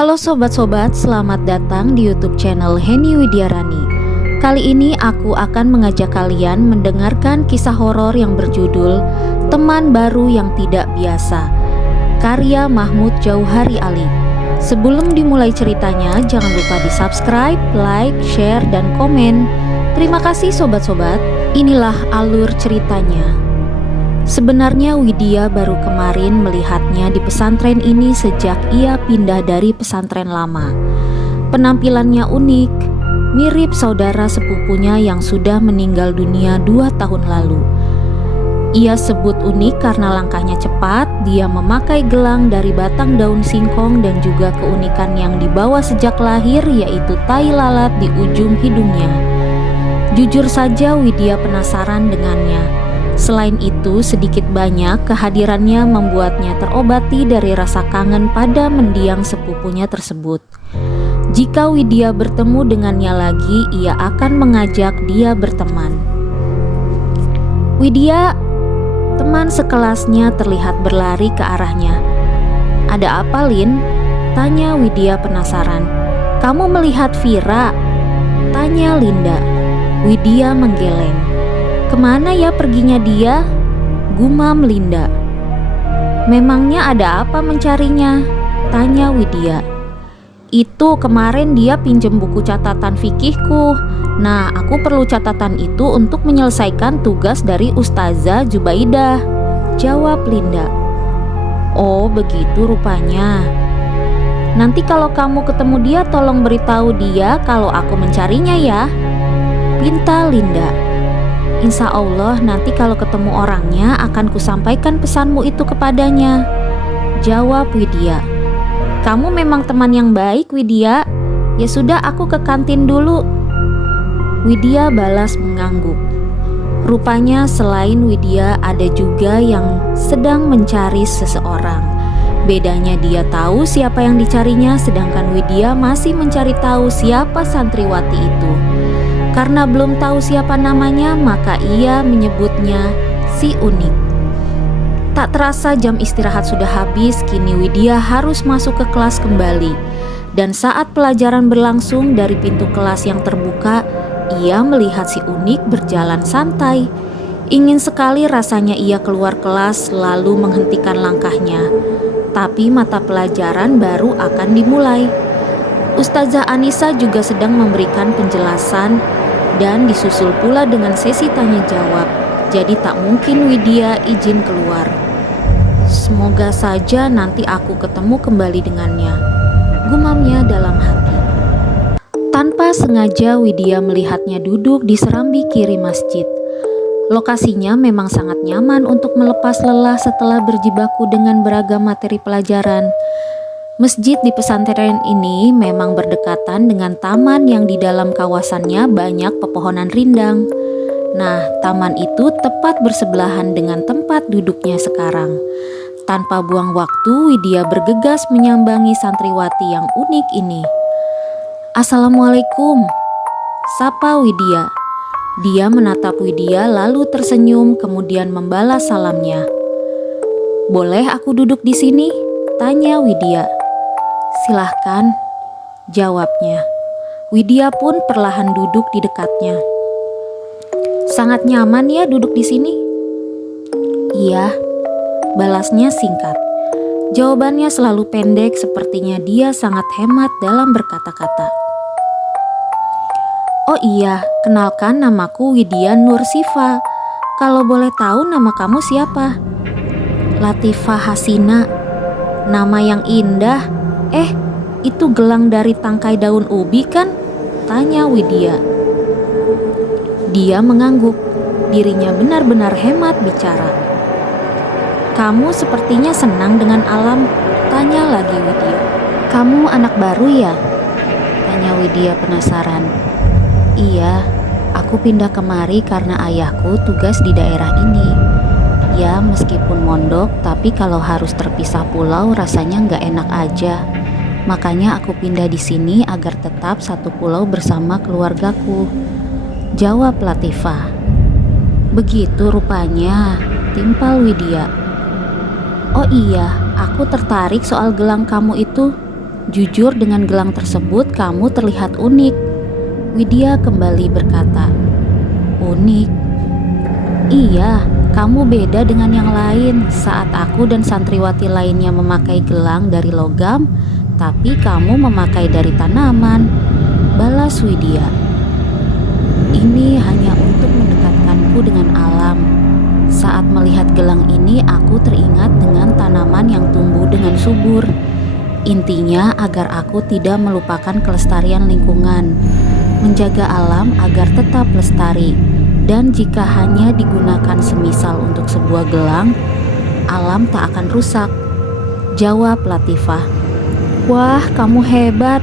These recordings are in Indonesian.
Halo sobat-sobat, selamat datang di YouTube channel Heni Widiarani. Kali ini aku akan mengajak kalian mendengarkan kisah horor yang berjudul Teman Baru Yang Tidak Biasa, karya Mahmud Jauhari Ali. Sebelum dimulai ceritanya, jangan lupa di subscribe, like, share, dan komen. Terima kasih sobat-sobat. Inilah alur ceritanya. Sebenarnya Widya baru kemarin melihatnya di pesantren ini sejak ia pindah dari pesantren lama. Penampilannya unik, mirip saudara sepupunya yang sudah meninggal dunia 2 tahun lalu. Ia sebut unik karena langkahnya cepat, dia memakai gelang dari batang daun singkong dan juga keunikan yang dibawa sejak lahir yaitu tai lalat di ujung hidungnya. Jujur saja Widya penasaran dengannya. Selain itu, sedikit banyak kehadirannya membuatnya terobati dari rasa kangen pada mendiang sepupunya tersebut. Jika Widya bertemu dengannya lagi, ia akan mengajak dia berteman. Widya, teman sekelasnya terlihat berlari ke arahnya. "Ada apa, Lin?" tanya Widya penasaran. "Kamu melihat Vira?" tanya Linda. Widya menggeleng. "Kemana ya perginya dia?" gumam Linda. "Memangnya ada apa mencarinya?" tanya Widya. "Itu kemarin dia pinjem buku catatan fikihku. Nah, aku perlu catatan itu untuk menyelesaikan tugas dari Ustazah Jubaidah," jawab Linda. "Oh, begitu rupanya. Nanti kalau kamu ketemu dia tolong beritahu dia kalau aku mencarinya ya," pinta Linda. "Insya Allah nanti kalau ketemu orangnya akan kusampaikan pesanmu itu kepadanya," jawab Widya. "Kamu memang teman yang baik, Widya. Ya sudah, aku ke kantin dulu," Widya balas mengangguk. Rupanya selain Widya ada juga yang sedang mencari seseorang. Bedanya dia tahu siapa yang dicarinya, sedangkan Widya masih mencari tahu siapa santriwati itu. Karena belum tahu siapa namanya, maka ia menyebutnya si Unik. Tak terasa jam istirahat sudah habis, kini Widya harus masuk ke kelas kembali. Dan saat pelajaran berlangsung, dari pintu kelas yang terbuka, ia melihat si Unik berjalan santai. Ingin sekali rasanya ia keluar kelas lalu menghentikan langkahnya. Tapi mata pelajaran baru akan dimulai. Ustazah Anissa juga sedang memberikan penjelasan dan disusul pula dengan sesi tanya jawab. Jadi tak mungkin Widya izin keluar. "Semoga saja nanti aku ketemu kembali dengannya," gumamnya dalam hati. Tanpa sengaja Widya melihatnya duduk di serambi kiri masjid. Lokasinya memang sangat nyaman untuk melepas lelah setelah berjibaku dengan beragam materi pelajaran. Masjid di pesantren ini memang berdekatan dengan taman yang di dalam kawasannya banyak pepohonan rindang. Nah, taman itu tepat bersebelahan dengan tempat duduknya sekarang. Tanpa buang waktu, Widya bergegas menyambangi santriwati yang unik ini. "Assalamualaikum," sapa Widya. Dia menatap Widya lalu tersenyum kemudian membalas salamnya. "Boleh aku duduk di sini?" tanya Widya. "Silahkan," jawabnya. Widya pun perlahan duduk di dekatnya. "Sangat nyaman ya duduk di sini?" "Iya," balasnya singkat. Jawabannya selalu pendek, sepertinya dia sangat hemat dalam berkata-kata. "Oh iya, kenalkan namaku Widya Nursifa. Kalau boleh tahu nama kamu siapa?" "Latifah Hasina." "Nama yang indah. Itu gelang dari tangkai daun ubi kan?" tanya Widya. Dia mengangguk. Dirinya benar-benar hemat bicara. "Kamu sepertinya senang dengan alam," tanya lagi Widya. "Kamu anak baru ya?" tanya Widya penasaran. "Iya, aku pindah kemari karena ayahku tugas di daerah ini. Ya, meskipun mondok, tapi kalau harus terpisah pulau rasanya nggak enak aja. Makanya aku pindah di sini agar tetap satu pulau bersama keluargaku," jawab Latifah. "Begitu rupanya," timpal Widya. "Oh iya, aku tertarik soal gelang kamu itu. Jujur, dengan gelang tersebut kamu terlihat unik. Widya kembali berkata. Unik? Iya, kamu beda dengan yang lain. Saat aku dan santriwati lainnya memakai gelang dari logam, tapi kamu memakai dari tanaman, balas Widya. Ini hanya untuk mendekatkanku dengan alam. Saat melihat gelang ini, aku teringat dengan tanaman yang tumbuh dengan subur. Intinya agar aku tidak melupakan kelestarian lingkungan, menjaga alam agar tetap lestari. Dan jika hanya digunakan semisal untuk sebuah gelang, alam tak akan rusak, jawab Latifah. Wah, kamu hebat.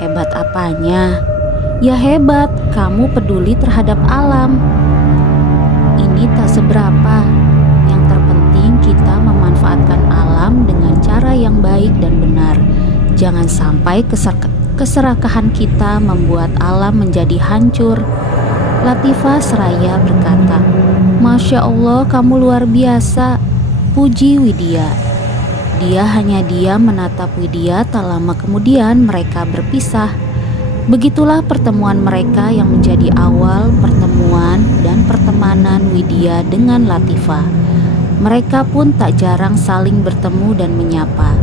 Hebat apanya? Ya hebat, kamu peduli terhadap alam. Ini tak seberapa. Yang terpenting kita memanfaatkan alam dengan cara yang baik dan benar. Jangan sampai keserakahan kita membuat alam menjadi hancur. Latifah seraya berkata. Masya Allah, kamu luar biasa, puji Widya. Dia hanya diam menatap Widya. Tak lama kemudian mereka berpisah. Begitulah pertemuan mereka yang menjadi awal pertemuan dan pertemanan Widya dengan Latifah. Mereka pun tak jarang saling bertemu dan menyapa.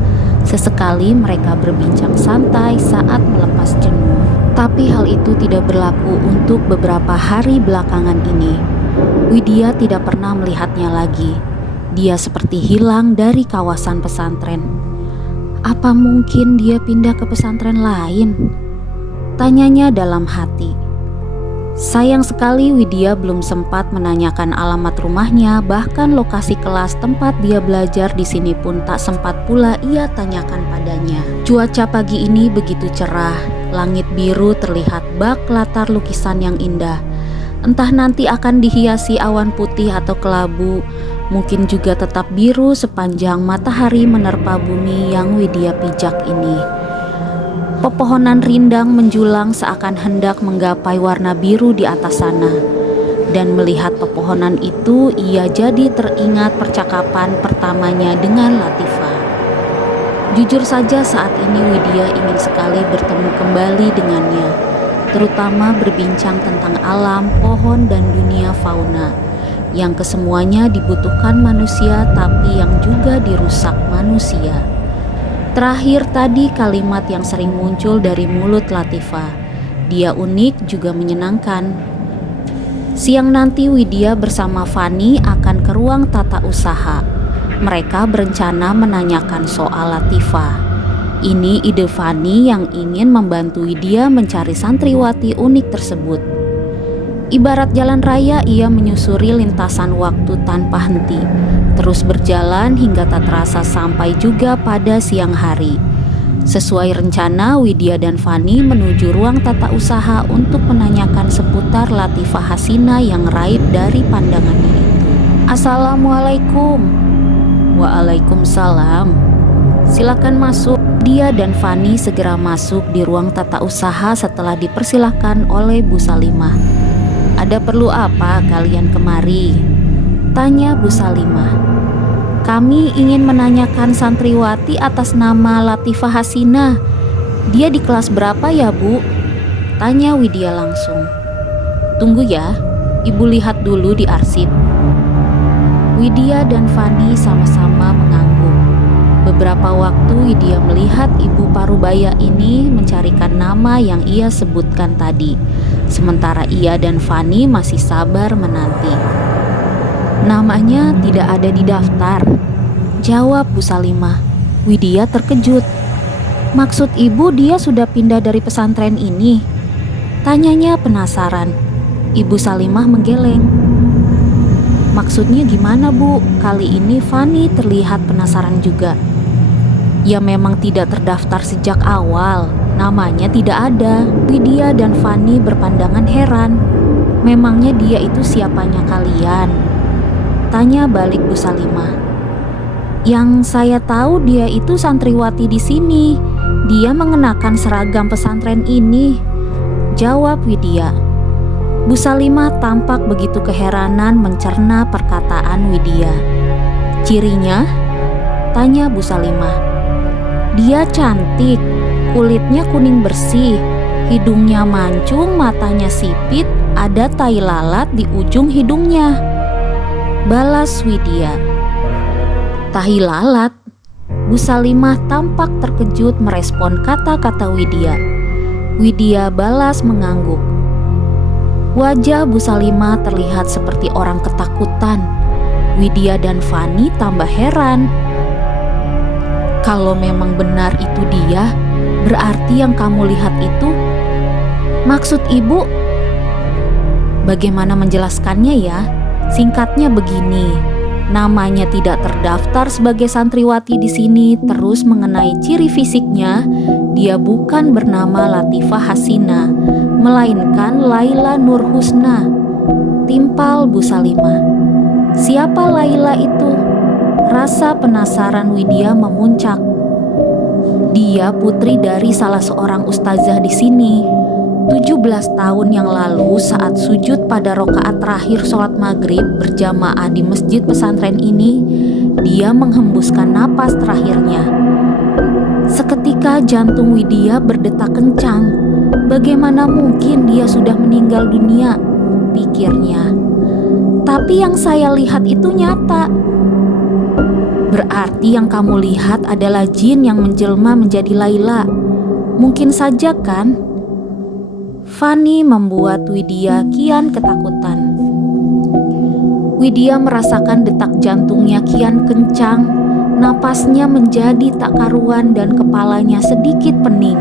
Sesekali mereka berbincang santai saat melepas jenuh. Tapi hal itu tidak berlaku untuk beberapa hari belakangan ini. Widya tidak pernah melihatnya lagi. Dia seperti hilang dari kawasan pesantren. Apa mungkin dia pindah ke pesantren lain? Tanyanya dalam hati. Sayang sekali Widya belum sempat menanyakan alamat rumahnya, bahkan lokasi kelas tempat dia belajar di sini pun tak sempat pula ia tanyakan padanya. Cuaca pagi ini begitu cerah, langit biru terlihat bak latar lukisan yang indah. Entah nanti akan dihiasi awan putih atau kelabu, mungkin juga tetap biru sepanjang matahari menerpa bumi yang Widya pijak ini. Pepohonan rindang menjulang seakan hendak menggapai warna biru di atas sana. Dan melihat pepohonan itu, ia jadi teringat percakapan pertamanya dengan Latifah. Jujur saja saat ini Widya ingin sekali bertemu kembali dengannya, terutama berbincang tentang alam, pohon, dan dunia fauna, yang kesemuanya dibutuhkan manusia tapi yang juga dirusak manusia. Terakhir tadi kalimat yang sering muncul dari mulut Latifah. Dia unik juga menyenangkan. Siang nanti Widya bersama Fani akan ke ruang tata usaha. Mereka berencana menanyakan soal Latifah. Ini ide Fani yang ingin membantu Widya mencari santriwati unik tersebut. Ibarat jalan raya, ia menyusuri lintasan waktu tanpa henti, terus berjalan hingga tak terasa sampai juga pada siang hari. Sesuai rencana, Widya dan Fani menuju ruang tata usaha untuk menanyakan seputar Latifah Hasina yang raib dari pandangannya itu. Assalamualaikum. Waalaikumsalam. Silakan masuk. Dia dan Fani segera masuk di ruang tata usaha setelah dipersilahkan oleh Bu Salimah. Ada perlu apa kalian kemari? Tanya Bu Salimah. Kami ingin menanyakan santriwati atas nama Latifah Hasina. Dia di kelas berapa ya, Bu? Tanya Widya langsung. Tunggu ya, Ibu lihat dulu di arsip. Widya dan Fani sama-sama mengangguk. Beberapa waktu Widya melihat Ibu Parubaya ini mencarikan nama yang ia sebutkan tadi. Sementara ia dan Fani masih sabar menanti. Namanya tidak ada di daftar, jawab Bu Salimah. Widya terkejut. Maksud Ibu dia sudah pindah dari pesantren ini? Tanyanya penasaran. Ibu Salimah menggeleng. Maksudnya gimana, Bu? Kali ini Fani terlihat penasaran juga. Ya memang tidak terdaftar sejak awal. Namanya tidak ada. Widya dan Fani berpandangan heran. Memangnya dia itu siapanya kalian? Tanya balik Bu Salimah. Yang saya tahu dia itu santriwati di sini. Dia mengenakan seragam pesantren ini, jawab Widya. Bu Salimah tampak begitu keheranan mencerna perkataan Widya. Cirinya? Tanya Bu Salimah. Dia cantik, kulitnya kuning bersih, hidungnya mancung, matanya sipit, ada tai lalat di ujung hidungnya. Balas Widya. "Tahi lalat?" Bu Salimah tampak terkejut merespon kata-kata Widya. Widya balas mengangguk. Wajah Bu Salimah terlihat seperti orang ketakutan. Widya dan Fani tambah heran. "Kalau memang benar itu dia, berarti yang kamu lihat itu..." "Maksud ibu..." "Bagaimana menjelaskannya ya? Singkatnya begini, namanya tidak terdaftar sebagai santriwati di sini. Terus mengenai ciri fisiknya, dia bukan bernama Latifah Hasina, melainkan Laila Nurhusna," timpal Bu Salimah. "Siapa Laila itu?" Rasa penasaran Widya memuncak. "Dia putri dari salah seorang ustazah di sini. 17 tahun yang lalu saat sujud pada rakaat terakhir sholat maghrib berjamaah di masjid pesantren ini, dia menghembuskan napas terakhirnya. Seketika jantung Widya berdetak kencang. Bagaimana mungkin dia sudah meninggal dunia, pikirnya. Tapi yang saya lihat itu nyata." "Berarti yang kamu lihat adalah jin yang menjelma menjadi Laila. Mungkin saja kan?" Fani membuat Widya kian ketakutan. Widya merasakan detak jantungnya kian kencang, napasnya menjadi tak karuan dan kepalanya sedikit pening.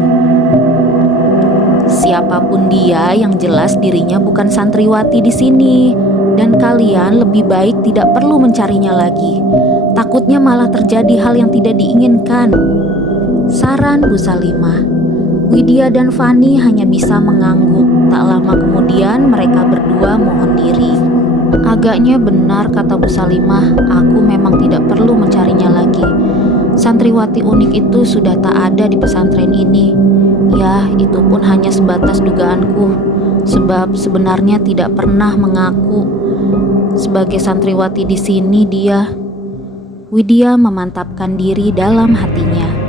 "Siapapun dia, yang jelas dirinya bukan santriwati di sini, dan kalian lebih baik tidak perlu mencarinya lagi. Takutnya malah terjadi hal yang tidak diinginkan," saran Bu Salimah. Widya dan Fani hanya bisa mengangguk. Tak lama kemudian mereka berdua mohon diri. "Agaknya benar kata Bu Salimah, aku memang tidak perlu mencarinya lagi. Santriwati unik itu sudah tak ada di pesantren ini. Ya, itu pun hanya sebatas dugaanku, sebab sebenarnya tidak pernah mengaku sebagai santriwati di sini dia." Widya memantapkan diri dalam hatinya.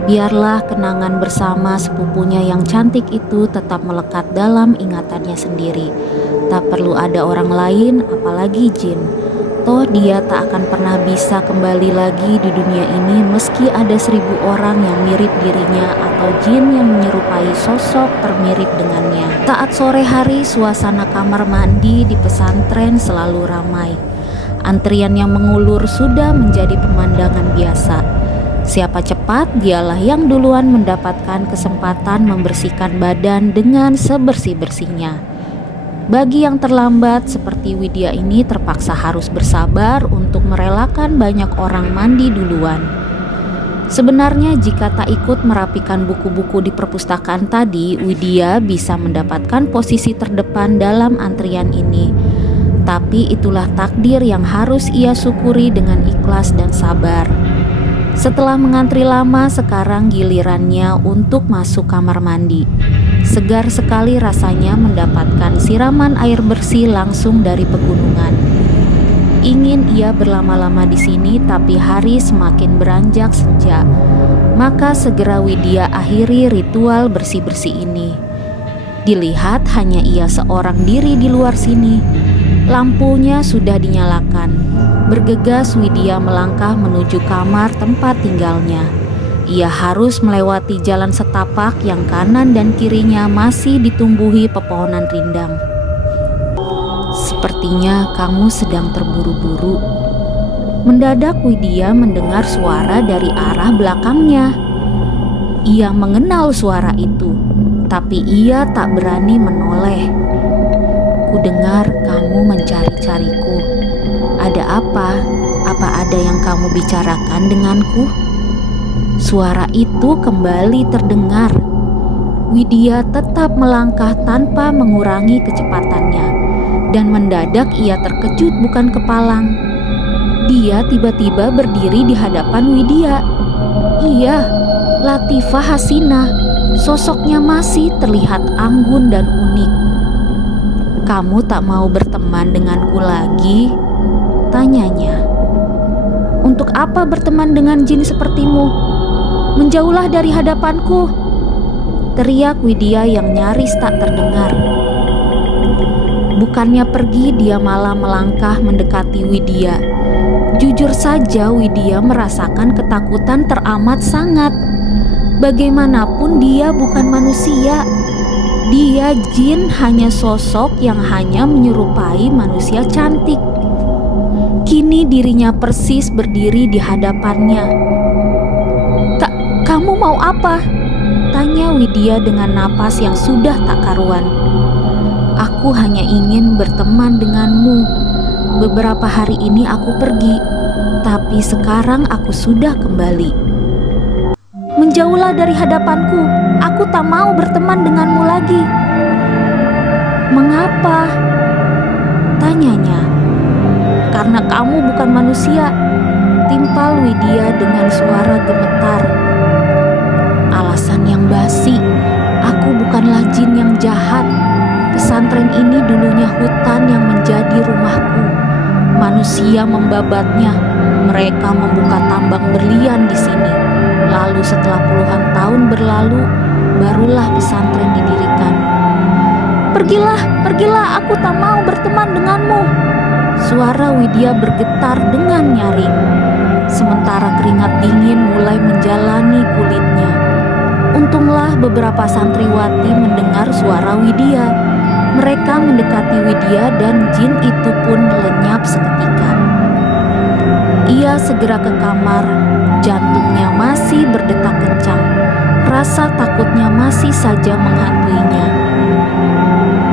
Biarlah kenangan bersama sepupunya yang cantik itu tetap melekat dalam ingatannya sendiri. Tak perlu ada orang lain, apalagi jin. Toh dia tak akan pernah bisa kembali lagi di dunia ini meski ada 1000 orang yang mirip dirinya atau jin yang menyerupai sosok termirip dengannya. Saat sore hari, suasana kamar mandi di pesantren selalu ramai. Antrian yang mengulur sudah menjadi pemandangan biasa. Siapa cepat, dialah yang duluan mendapatkan kesempatan membersihkan badan dengan sebersih-bersihnya. Bagi yang terlambat seperti Widya ini terpaksa harus bersabar untuk merelakan banyak orang mandi duluan. Sebenarnya jika tak ikut merapikan buku-buku di perpustakaan tadi, Widya bisa mendapatkan posisi terdepan dalam antrian ini. Tapi itulah takdir yang harus ia syukuri dengan ikhlas dan sabar. Setelah mengantri lama, sekarang gilirannya untuk masuk kamar mandi. Segar sekali rasanya mendapatkan siraman air bersih langsung dari pegunungan. Ingin ia berlama-lama di sini, tapi hari semakin beranjak senja. Maka segera Widya akhiri ritual bersih-bersih ini. Dilihat hanya ia seorang diri di luar sini. Lampunya sudah dinyalakan. Bergegas Widya melangkah menuju kamar tempat tinggalnya. Ia harus melewati jalan setapak yang kanan dan kirinya masih ditumbuhi pepohonan rindang. "Sepertinya kamu sedang terburu-buru." Mendadak Widya mendengar suara dari arah belakangnya. Ia mengenal suara itu, tapi ia tak berani menoleh. "Kudengar kamu mencari-cariku. Ada apa? Apa ada yang kamu bicarakan denganku?" Suara itu kembali terdengar. Widya tetap melangkah tanpa mengurangi kecepatannya. Dan mendadak ia terkejut bukan kepalang. Dia tiba-tiba berdiri di hadapan Widya. Iya, Latifah Hasina. Sosoknya masih terlihat anggun dan unik. "Kamu tak mau berteman denganku lagi?" tanyanya. "Untuk apa berteman dengan jin sepertimu?" Menjauhlah dari hadapanku!" teriak Widya yang nyaris tak terdengar. Bukannya pergi, dia malah melangkah mendekati Widya. Jujur saja Widya merasakan ketakutan teramat sangat. Bagaimanapun dia bukan manusia. Dia jin, hanya sosok yang hanya menyerupai manusia cantik. Kini dirinya persis berdiri di hadapannya. Kamu mau apa?" tanya Widya dengan napas yang sudah tak karuan. "Aku hanya ingin berteman denganmu. Beberapa hari ini aku pergi, tapi sekarang aku sudah kembali." "Menjauhlah dari hadapanku. Aku tak mau berteman denganmu lagi." "Mengapa?" tanyanya. "Karena kamu bukan manusia," timpal Widya dengan suara gemetar. "Alasan yang basi. Aku bukanlah jin yang jahat. Pesantren ini dulunya hutan yang menjadi rumahku. Manusia membabatnya. Mereka membuka tambang berlian di sini. Lalu setelah puluhan tahun berlalu, barulah pesantren didirikan." Pergilah, aku tak mau berteman denganmu." Suara Widya bergetar dengan nyaring. Sementara keringat dingin mulai menjalani kulitnya. Untunglah beberapa santriwati mendengar suara Widya. Mereka mendekati Widya dan jin itu pun lenyap seketika. Ia segera ke kamar. Jantungnya masih berdetak kencang. Rasa takutnya masih saja menghantuinya.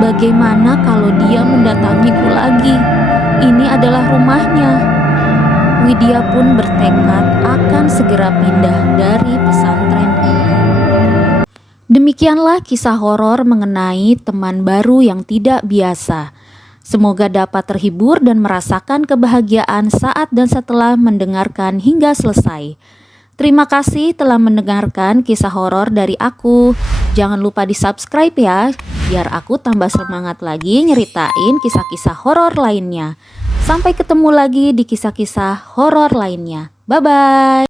Bagaimana kalau dia mendatangiku lagi? Ini adalah rumahnya. Widya pun bertekad akan segera pindah dari pesantren ini. Demikianlah kisah horor mengenai teman baru yang tidak biasa. Semoga dapat terhibur dan merasakan kebahagiaan saat dan setelah mendengarkan hingga selesai. Terima kasih telah mendengarkan kisah horor dari aku. Jangan lupa di-subscribe ya, biar aku tambah semangat lagi nyeritain kisah-kisah horor lainnya. Sampai ketemu lagi di kisah-kisah horor lainnya. Bye-bye.